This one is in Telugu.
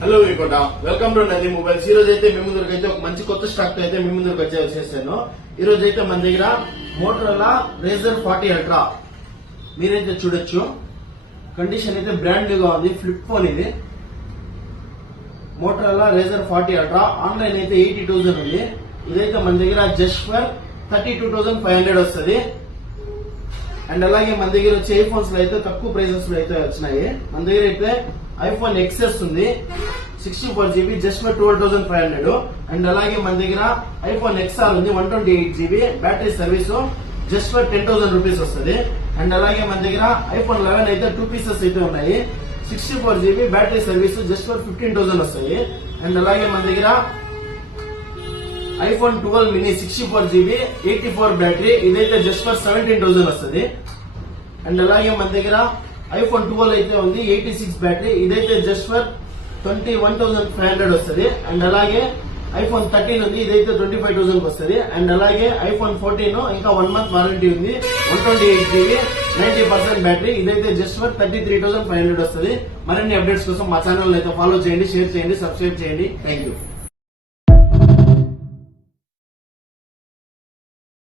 హలో వికోట, వెల్కమ్ టు నది మొబైల్స్. ఈ రోజు అయితే మీ ముందుకు అయితే ఒక మంచి కొత్త స్టాక్ అయితే మీ ముందుకు వచ్చేసాను. ఈ రోజు అయితే మన దగ్గర మోటరోలా రేజర్ 40 అల్ట్రా మీరైతే చూడొచ్చు. కండిషన్ అయితే బ్రాండ్ గా ఉంది. ఫ్లిప్ ఫోన్ ఇది. మోటరోలా రేజర్ 40 అల్ట్రా ఆన్లైన్ అయితే 80,000 ఉంది. ఇదైతే మన దగ్గర జస్ట్ ఫర్ 32,500 వస్తుంది. అండ్ అలాగే మన దగ్గర వచ్చే ఐఫోన్స్ లో అయితే తక్కువ ప్రైసెస్ లో అయితే వచ్చినాయి. మన దగ్గర అయితే ఐఫోన్ ఎక్సెస్ ఉంది 64GB జస్ట్ ఫర్ 12,500. అండ్ అలాగే మన దగ్గర ఐఫోన్ ఎక్స్ఆర్ ఉంది 128GB battery service just for 10,000 rupees వస్తుంది. అండ్ అలాగే మన దగ్గర ఐఫోన్ 11 అయితే 2 పీసెస్ అయితే ఉన్నాయి 64GB battery service just for 15,000 వస్తాయి. అండ్ అలాగే మన దగ్గర ఐఫోన్ 12 మినీ 64GB 84 బ్యాటరీ ఇదైతే జస్ట్ ఫర్ 17,000 వస్తుంది. అండ్ అలాగే మన దగ్గర ఐఫోన్ 12 అయితే ఉంది 86 బ్యాటరీ ఇదైతే జస్ట్ ఫర్ 21,500 వస్తుంది. అండ్ అలాగే ఐఫోన్ 13 ఉంది ఇదైతే 25,000 వస్తుంది. అండ్ అలాగే ఐఫోన్ 14 ఇంకా 1 మంత్ వారంటీ ఉంది 128GB 90% బ్యాటరీ ఇదైతే జస్ట్ ఫర్ 33,500 వస్తుంది. మరిన్ని అప్డేట్స్ కోసం మా ఛానల్ అయితే ఫాలో చేయండి, షేర్ చేయండి, సబ్స్క్రైబ్ చేయండి. Thank you.